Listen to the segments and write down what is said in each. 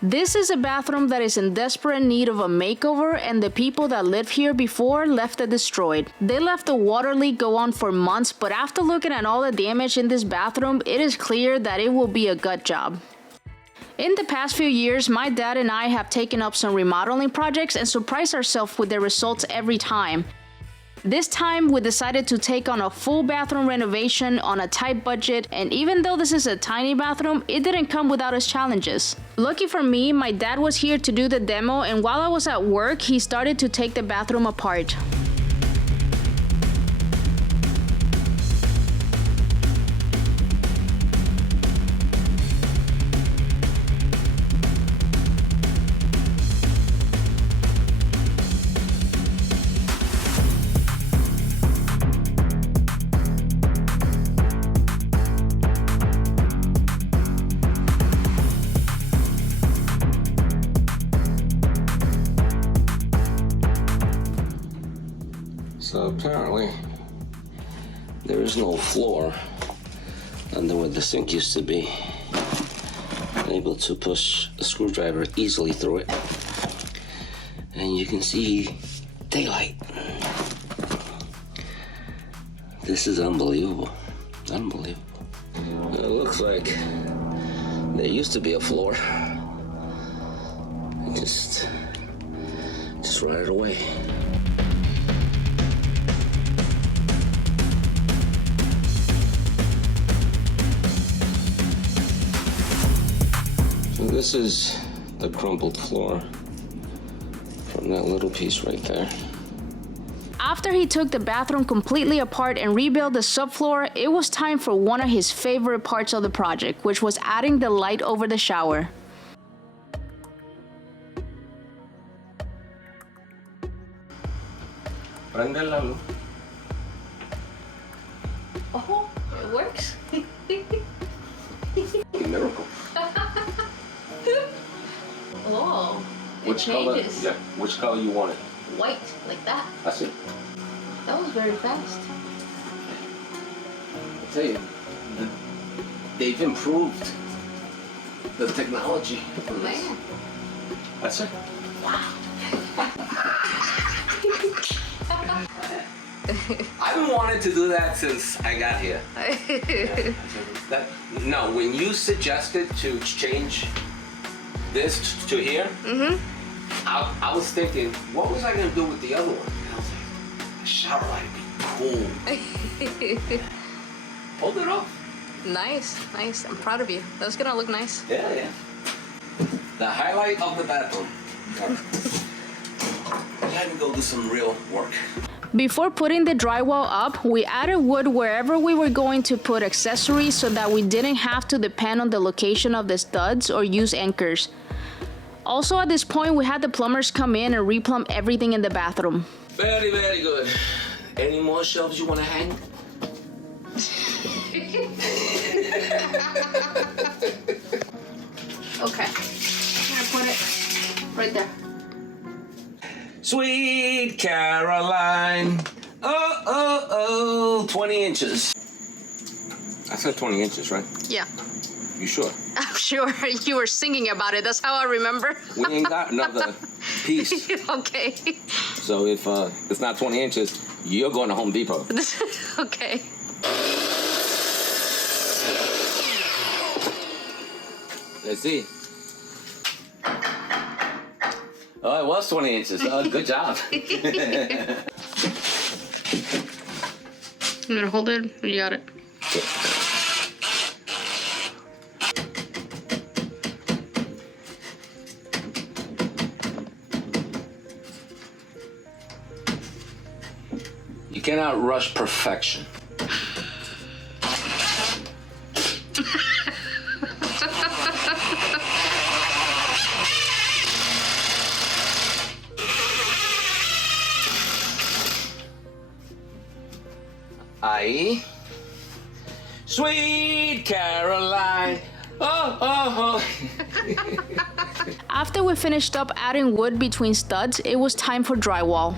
This is a bathroom that is in desperate need of a makeover, and the people that lived here before left it destroyed. They left the water leak go on for months, but after looking at all the damage in this bathroom, it is clear that it will be a gut job. In the past few years, my dad and I have taken up some remodeling projects and surprised ourselves with the results every time. This time, we decided to take on a full bathroom renovation on a tight budget, and even though this is a tiny bathroom, it didn't come without its challenges. Lucky for me, my dad was here to do the demo, and while I was at work, he started to take the bathroom apart. So apparently there is no floor under where the sink used to be. I'm able to push a screwdriver easily through it, and you can see daylight. This is unbelievable. Unbelievable. It looks like there used to be a floor. Just right away. So this is the crumpled floor from that little piece right there. After he took the bathroom completely apart and rebuilt the subfloor, it was time for one of his favorite parts of the project, which was adding the light over the shower. Prende la luz. Oh, it works. Miracle. Oh, Which color? Yeah, which color you want it? White, like that. That's it. That was very fast. I tell you, they've improved the technology. Man. That's it. I've wanted to do that since I got here. No, when you suggested to change this to here, I was thinking, what was I going to do with the other one? And I was like, a shower light would be cool. Hold it off. Nice, nice. I'm proud of you. That's gonna look nice. Yeah, yeah. The highlight of the bathroom. I had to go do some real work. Before putting the drywall up, we added wood wherever we were going to put accessories so that we didn't have to depend on the location of the studs or use anchors. Also, at this point, we had the plumbers come in and replumb everything in the bathroom. Very, very good. Any more shelves you want to hang? Okay, I'm gonna put it right there. Sweet Caroline. Oh, oh, oh, 20 inches. I said 20 inches, right? Yeah. You sure? I'm sure you were singing about it. That's how I remember. We ain't got another piece. Okay. So if it's not 20 inches, you're going to Home Depot. Okay. Let's see. Oh, it was 20 inches. Oh, good job. I'm gonna hold it. You got it. You cannot rush perfection. Ahí. Sweet Caroline. Oh, oh, oh. After we finished up adding wood between studs, it was time for drywall.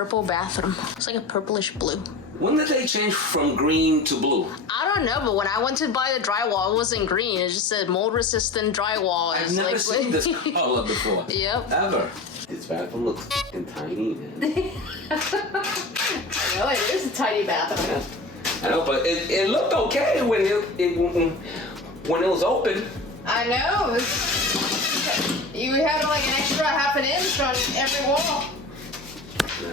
purple bathroom. It's like a purplish blue. When did they change from green to blue? I don't know, but when I went to buy the drywall, it wasn't green. It just said mold-resistant drywall. I've never seen this color before. Yep. Ever. This bathroom looks f***ing tiny, man. No, it is a tiny bathroom. Yeah. I know, but it looked okay when it was open. I know. You had like an extra half an inch on every wall. No.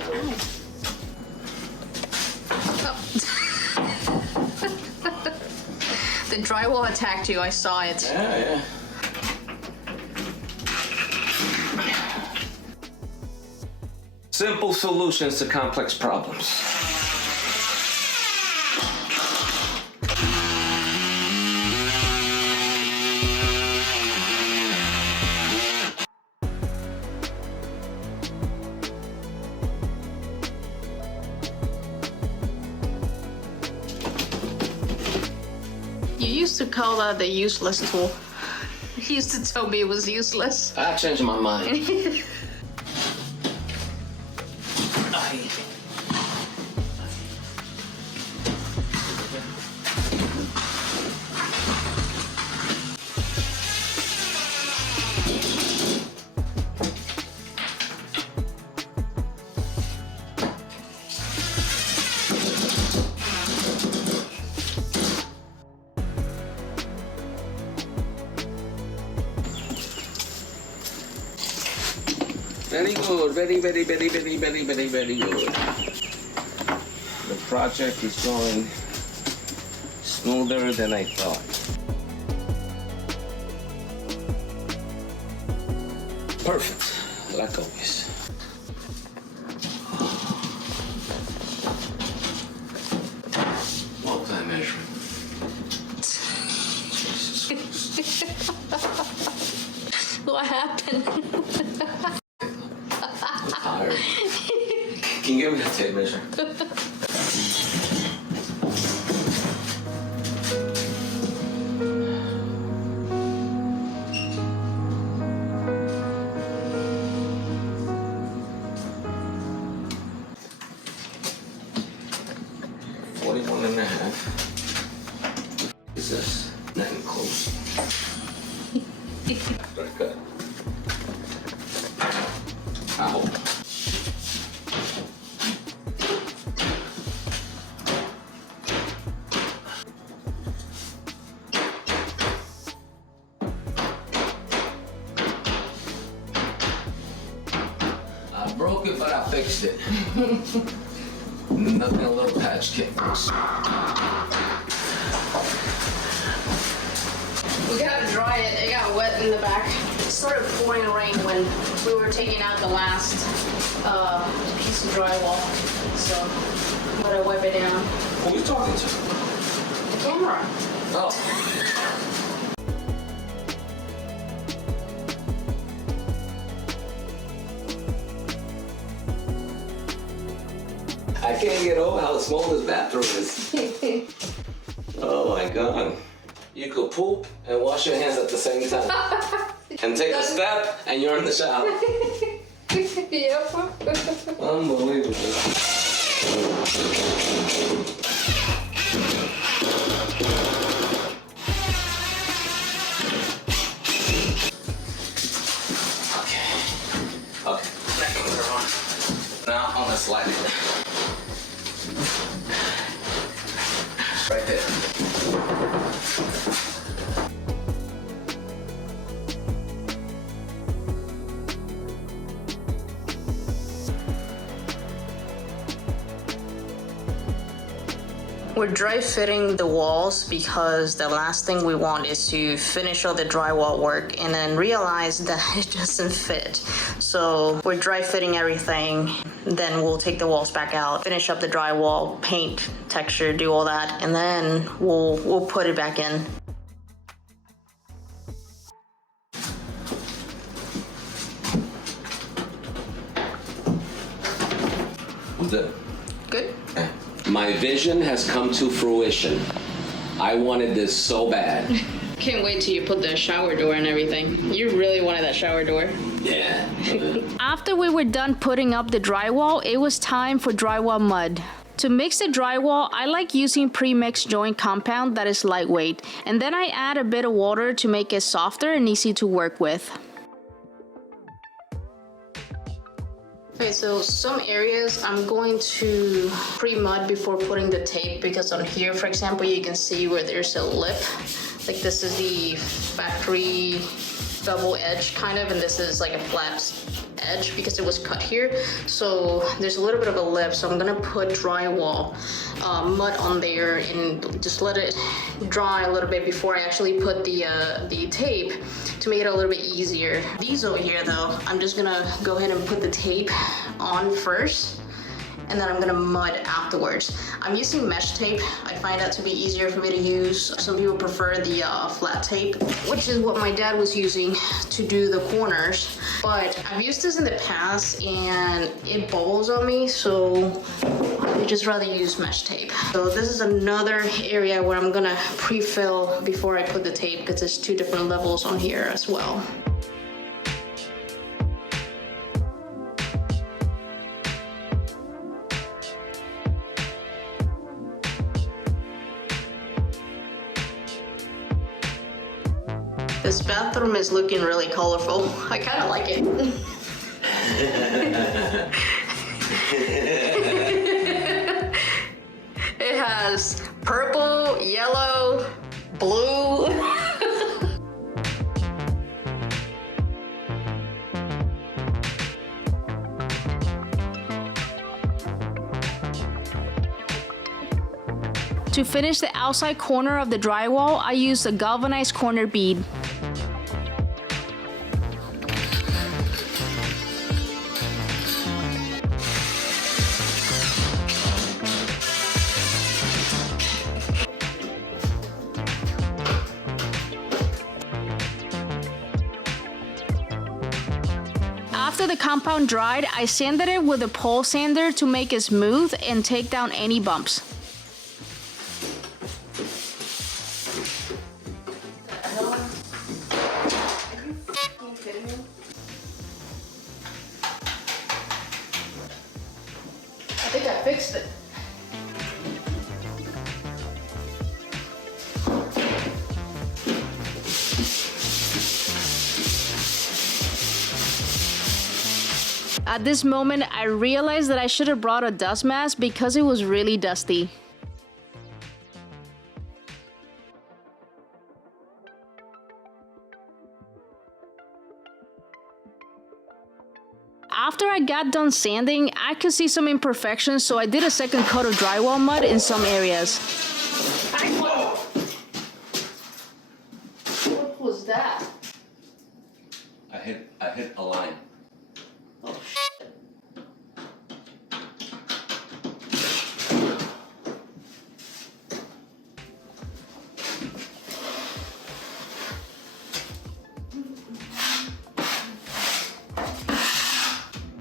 The drywall attacked you. I saw it. Yeah. Simple solutions to complex problems. You used to call that the useless tool. You used to tell me it was useless. I changed my mind. Very good, very good. The project is going smoother than I thought. Perfect, like always. Multi-measurement. Jesus Christ. What happened? Tired. Can you give me a tape measure? Is this not even close? Very good. Ow. I broke it, but I fixed it. Nothing a little patch can't fix. We gotta dry it. It got wet in the back. It started pouring rain when we were taking out the last piece of drywall. So I'm gonna wipe it down. Who are you talking to? The camera. Oh. I can't get over how small this bathroom is. Oh my God. You could poop and wash your hands at the same time. And take a step and you're in the shower. Yep. Unbelievable. Okay. Now I'm gonna slide it. Right there. We're dry fitting the walls because the last thing we want is to finish all the drywall work and then realize that it doesn't fit. So we're dry fitting everything, then we'll take the walls back out, finish up the drywall, paint, texture, do all that, and then we'll put it back in. Good. Good? My vision has come to fruition. I wanted this so bad. Can't wait till you put the shower door and everything. You really wanted that shower door. Yeah. After we were done putting up the drywall, it was time for drywall mud. To mix the drywall, I like using pre-mixed joint compound that is lightweight, and then I add a bit of water to make it softer and easy to work with. Okay, so some areas I'm going to pre-mud before putting the tape, because on here, for example, you can see where there's a lip. Like this is the factory double edge kind of, and this is like a flat edge because it was cut here. So there's a little bit of a lip, so I'm gonna put drywall mud on there and just let it dry a little bit before I actually put the tape, to make it a little bit easier. These over here though, I'm just gonna go ahead and put the tape on first, and then I'm gonna mud afterwards. I'm using mesh tape. I find that to be easier for me to use. Some people prefer the flat tape, which is what my dad was using to do the corners. But I've used this in the past and it bubbles on me, so I would just rather use mesh tape. So this is another area where I'm gonna pre-fill before I put the tape, because there's two different levels on here as well. This bathroom is looking really colorful. I kind of like it. It has purple, yellow, blue. To finish the outside corner of the drywall, I used a galvanized corner bead. After the compound dried, I sanded it with a pole sander to make it smooth and take down any bumps. I think I fixed it. At this moment, I realized that I should have brought a dust mask because it was really dusty. After I got done sanding, I could see some imperfections, so I did a second coat of drywall mud in some areas. What was that? I hit a line. Oh,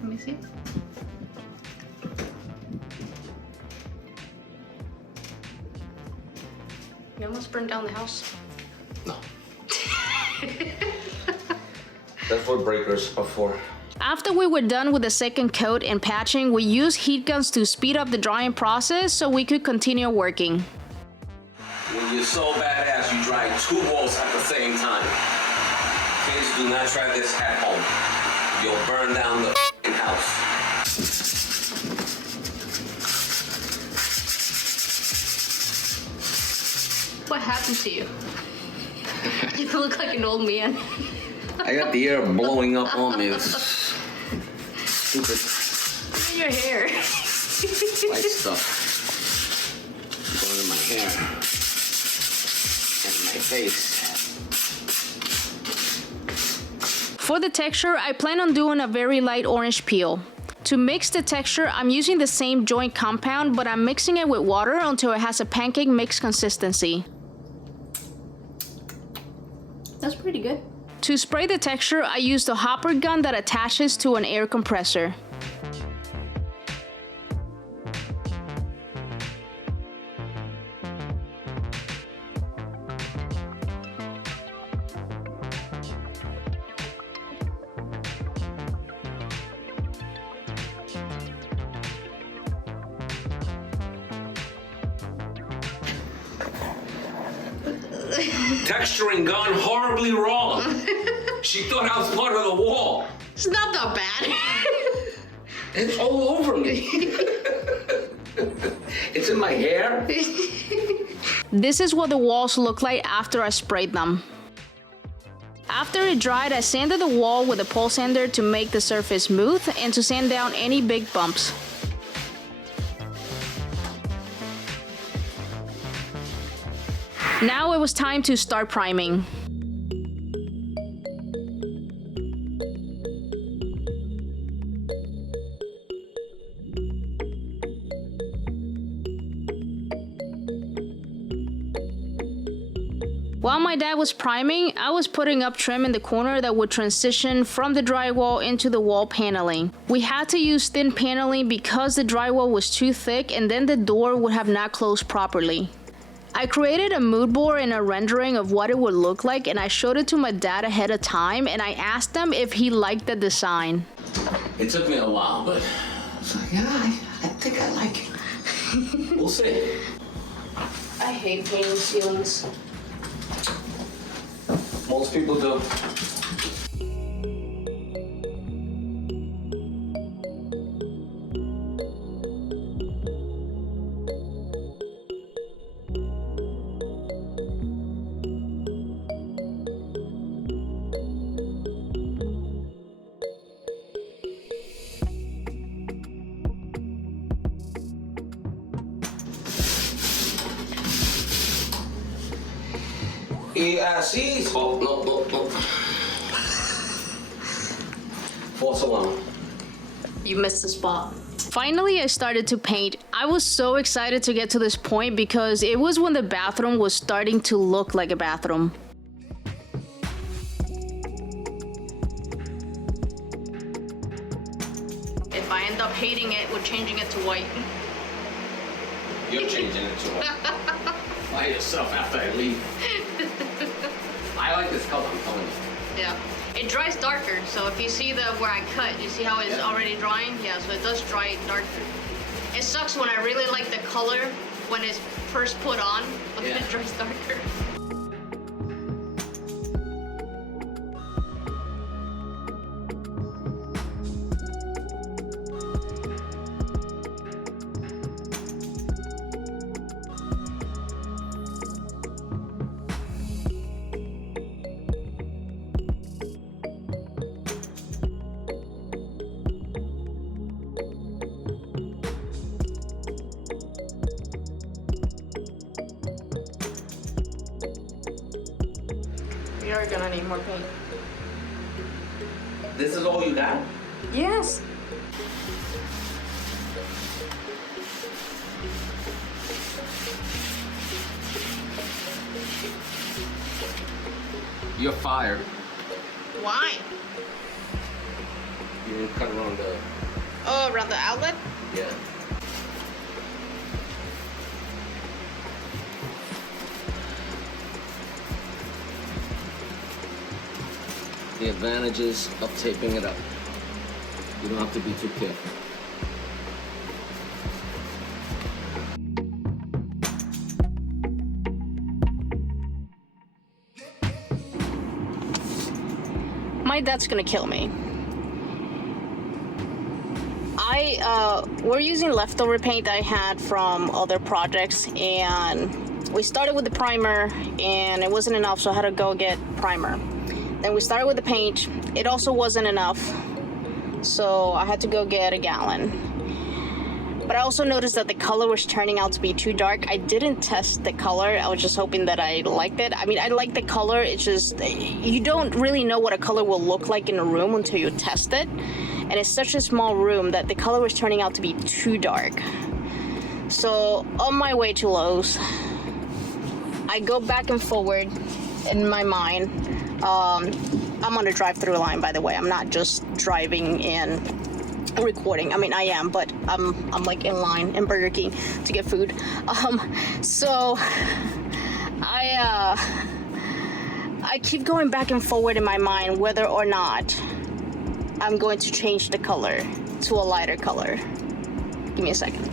let me see. You almost burned down the house. No. That's what breakers are for. After we were done with the second coat and patching, we used heat guns to speed up the drying process so we could continue working. When you're so badass, you dry 2 walls at the same time. Kids, do not try this at home. You'll burn down the house. What happened to you? You look like an old man. I got the air blowing up on me. This stupid Look at your hair. white stuff going in my hair and my face. For the texture, I plan on doing a very light orange peel. To mix the texture, I'm using the same joint compound, but I'm mixing it with water until it has a pancake mix consistency. That's pretty good. To spray the texture, I used a hopper gun that attaches to an air compressor. Texturing gone horribly wrong. She thought I was part of the wall. It's not that bad. It's all over me. It's in my hair. This is what the walls look like after I sprayed them. After it dried, I sanded the wall with a pole sander to make the surface smooth and to sand down any big bumps. Now it was time to start priming. While my dad was priming, I was putting up trim in the corner that would transition from the drywall into the wall paneling. We had to use thin paneling because the drywall was too thick and then the door would have not closed properly. I created a mood board and a rendering of what it would look like, and I showed it to my dad ahead of time, and I asked him if he liked the design. It took me a while, but I was like, yeah, I think I like it. We'll see. I hate painting ceilings. Most people do. Y así. Oh, no. False alarm. You missed the spot. Finally, I started to paint. I was so excited to get to this point because it was when the bathroom was starting to look like a bathroom. If I end up hating it, we're changing it to white. You're changing it to white. By yourself after I leave. I like this color, I'm telling you. Yeah. It dries darker, so if you see where I cut, you see how it's already drying? Yeah, so it does dry darker. It sucks when I really like the color when it's first put on, but then it dries darker. We are gonna need more paint. This is all you got? Yes. You're fired. Why? You didn't cut around the... Oh, around the outlet? Yeah. The advantages of taping it up. You don't have to be too careful. My dad's gonna kill me. We're using leftover paint I had from other projects, and we started with the primer and it wasn't enough, so I had to go get primer. Then we started with the paint. It also wasn't enough, so I had to go get a gallon. But I also noticed that the color was turning out to be too dark. I didn't test the color. I was just hoping that I liked it. I mean, I like the color. It's just, you don't really know what a color will look like in a room until you test it. And it's such a small room that the color was turning out to be too dark. So on my way to Lowe's, I go back and forward in my mind. I'm on a drive-through line, by the way. I'm not just driving in recording. I mean, I am, but I'm like in line in Burger King to get food. So I keep going back and forward in my mind whether or not I'm going to change the color to a lighter color. Give me a second.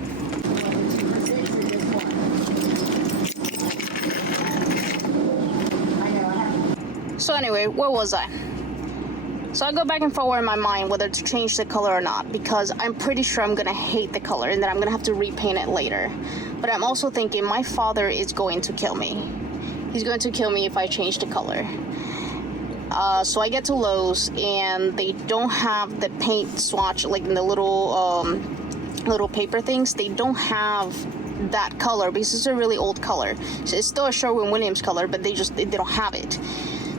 So anyway, where was I? So I go back and forward in my mind whether to change the color or not, because I'm pretty sure I'm gonna hate the color and then I'm gonna have to repaint it later. But I'm also thinking my father is going to kill me. He's going to kill me if I change the color. So I get to Lowe's and they don't have the paint swatch, like in the little paper things. They don't have that color because it's a really old color. So it's still a Sherwin-Williams color, but they don't have it.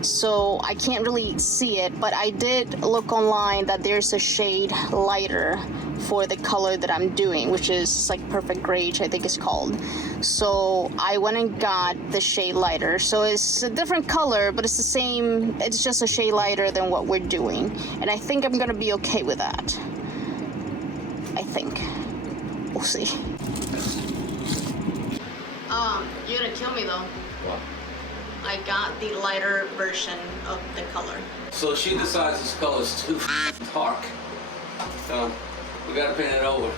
So I can't really see it, but I did look online that there's a shade lighter for the color that I'm doing, which is like perfect greige, I think it's called. So I went and got the shade lighter. So it's a different color, but it's the same, it's just a shade lighter than what we're doing. And I think I'm gonna be okay with that. I think. We'll see. You're gonna kill me though. What? I got the lighter version of the color. So she decides this color is too dark. So we gotta paint it over.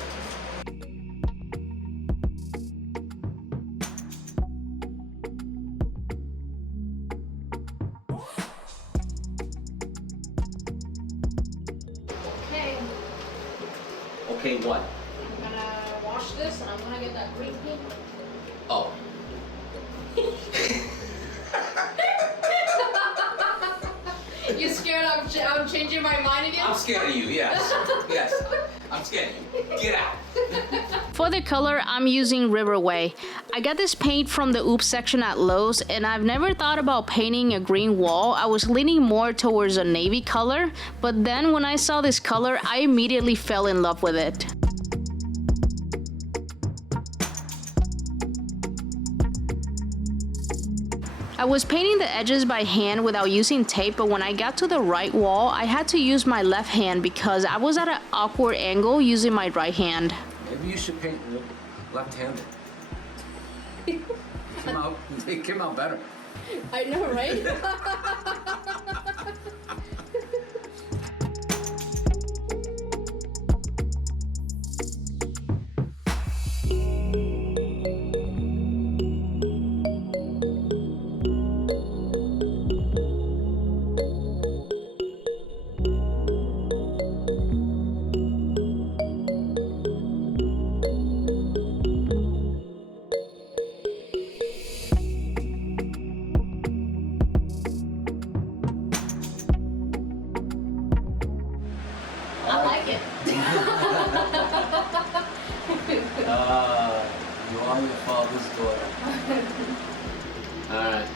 Okay. Okay, what? I'm gonna wash this and I'm gonna get that green paint. Oh. You scared I'm changing my mind again? I'm scared of you, yes. Yes. I'm scared of you. Get out. For the color, I'm using Riverway. I got this paint from the Oops section at Lowe's, and I've never thought about painting a green wall. I was leaning more towards a navy color, but then when I saw this color, I immediately fell in love with it. I was painting the edges by hand without using tape, but when I got to the right wall, I had to use my left hand because I was at an awkward angle using my right hand. Maybe you should paint left-handed. It came out better. I know, right? I like it. You are your father's daughter. Alright.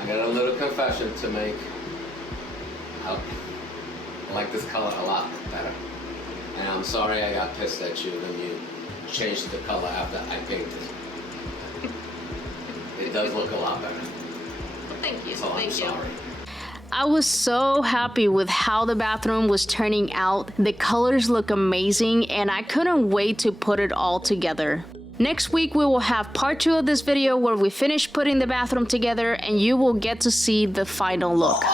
I got a little confession to make. I like this color a lot better. And I'm sorry I got pissed at you when you changed the color after I painted. It does look a lot better. Thank you. So I'm sorry. I was so happy with how the bathroom was turning out. The colors look amazing and I couldn't wait to put it all together. Next week we will have part 2 of this video where we finish putting the bathroom together and you will get to see the final look.